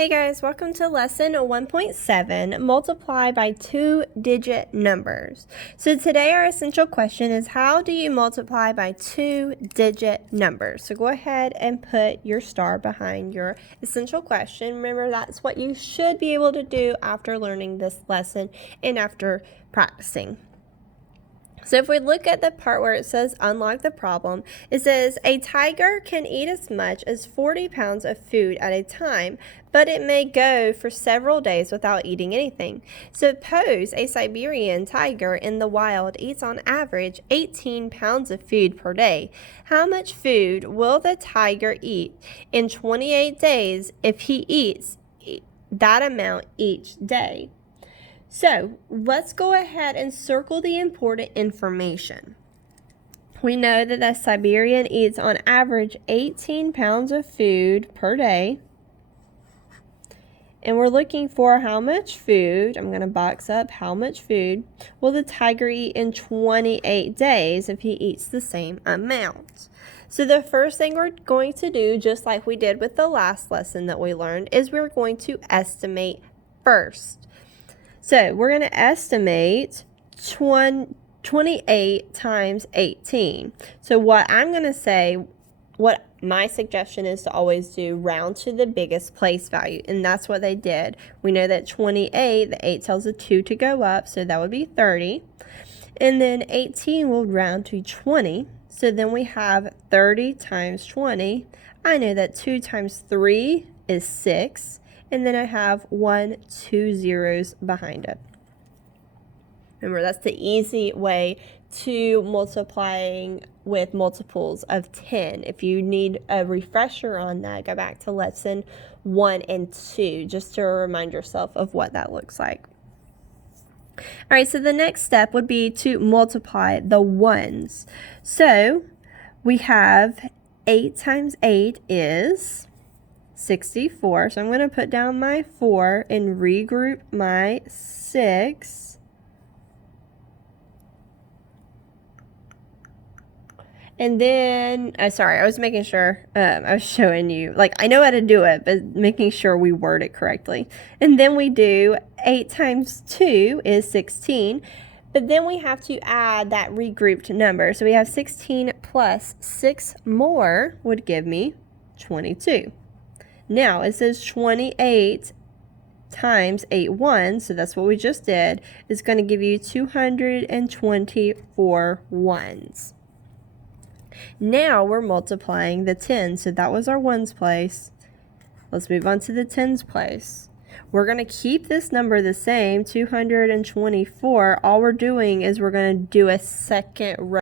Hey guys, welcome to lesson 1.7, multiply by two-digit numbers. So today our essential question is, how do you multiply by two-digit numbers? So go ahead and put your star behind your essential question. Remember, that's what you should be able to do after learning this lesson and after practicing. So if we look at the part where it says unlock the problem, it says a tiger can eat as much as 40 pounds of food at a time, but it may go for several days without eating anything. Suppose a Siberian tiger in the wild eats on average 18 pounds of food per day. How much food will the tiger eat in 28 days if he eats that amount each day? So let's go ahead and circle the important information. We know that the Siberian eats on average 18 pounds of food per day. And we're looking for how much food, I'm going to box up how much food will the tiger eat in 28 days if he eats the same amount. So the first thing we're going to do, just like we did with the last lesson that we learned, is we're going to estimate first. So we're going to estimate 28 times 18. So what I'm going to say, what my suggestion is to always do, round to the biggest place value. And that's what they did. We know that 28, the 8 tells a 2 to go up, so that would be 30. And then 18 will round to 20. So then we have 30 times 20. I know that 2 times 3 is 6. And then I have 2 zeros behind it. Remember, that's the easy way to multiplying with multiples of 10. If you need a refresher on that, go back to lesson 1 and 2 just to remind yourself of what that looks like. All right, so the next step would be to multiply the ones. So we have 8 times 8 is 64. So I'm going to put down my 4 and regroup my 6. And then, sorry, I was making sure, I was showing you, like, I know how to do it, but making sure we word it correctly. And then we do 8 times 2 is 16. But then we have to add that regrouped number. So we have 16 plus 6 more would give me 22. Now, it says 28 times 8 ones, so that's what we just did, is going to give you 224 ones. Now we're multiplying the 10, so that was our ones place. Let's move on to the tens place. We're going to keep this number the same, 224. All we're doing is we're going to do a second row